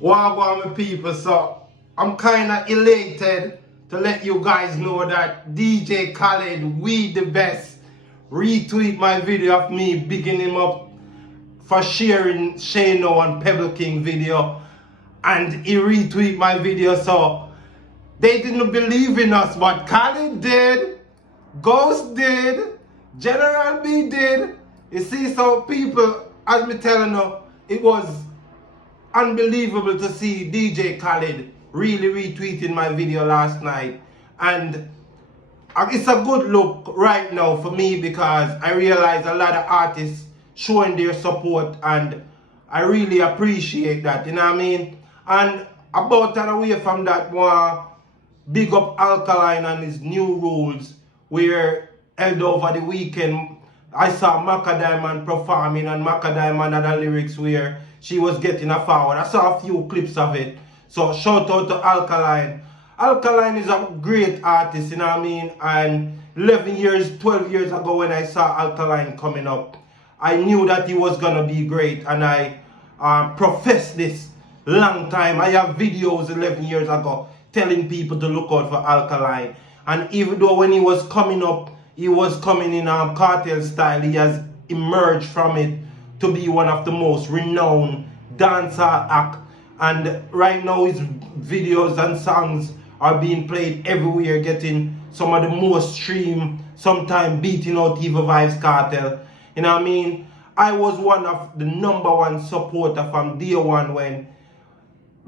Wagwan, my people, so I'm kind of elated to let you guys know that Djkhalid, we the best, retweet my video of me bigging him up for sharing Shano and Pebble King video, and he retweet my video. So they didn't believe in us, but Khalid did, Ghost did, General B did. You see, so people, as me telling you, it was unbelievable to see Djkhalid really retweeting my video last night, and it's a good look right now for me because I realize a lot of artists showing their support, and I really appreciate that, you know what I mean? And about and away from that, one big up Alkaline and his new rules where held over the weekend. I saw Macca Diamond performing, and Macca Diamond had a lyrics where she was getting a forward. I saw a few clips of it. So shout out to Alkaline. Alkaline is a great artist, you know what I mean? And 11 years, 12 years ago when I saw Alkaline coming up, I knew that he was gonna be great, and I professed this long time. I have videos 11 years ago telling people to look out for Alkaline. And even though when he was coming up, he was coming in cartel style, he has emerged from it to be one of the most renowned dancehall act. And right now his videos and songs are being played everywhere, getting some of the most stream, sometimes beating out Evil Vibes Cartel. You know what I mean? I was one of the #1 supporter from day one when,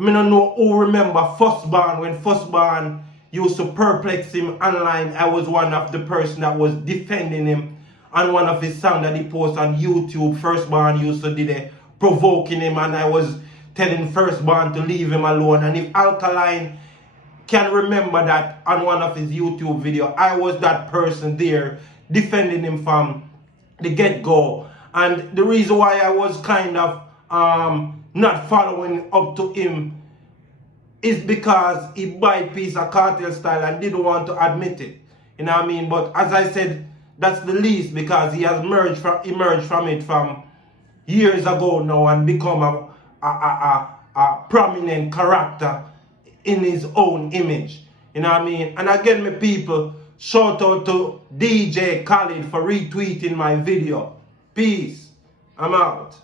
I don't know who remember Firstborn, when Firstborn used to perplex him online. I was one of the person that was defending him on one of his songs that he posted on YouTube. Firstborn used to do it, provoking him, and I was telling Firstborn to leave him alone. And if Alkaline can remember that on one of his YouTube videos, I was that person there defending him from the get-go. And the reason why I was kind of not following up to him is because he bite piece of cartel style and didn't want to admit it. You know what I mean? But as I said, that's the least, because he has emerged from it from years ago now and become a prominent character in his own image. You know what I mean? And again, my people, shout out to Djkhalid for retweeting my video. Peace. I'm out.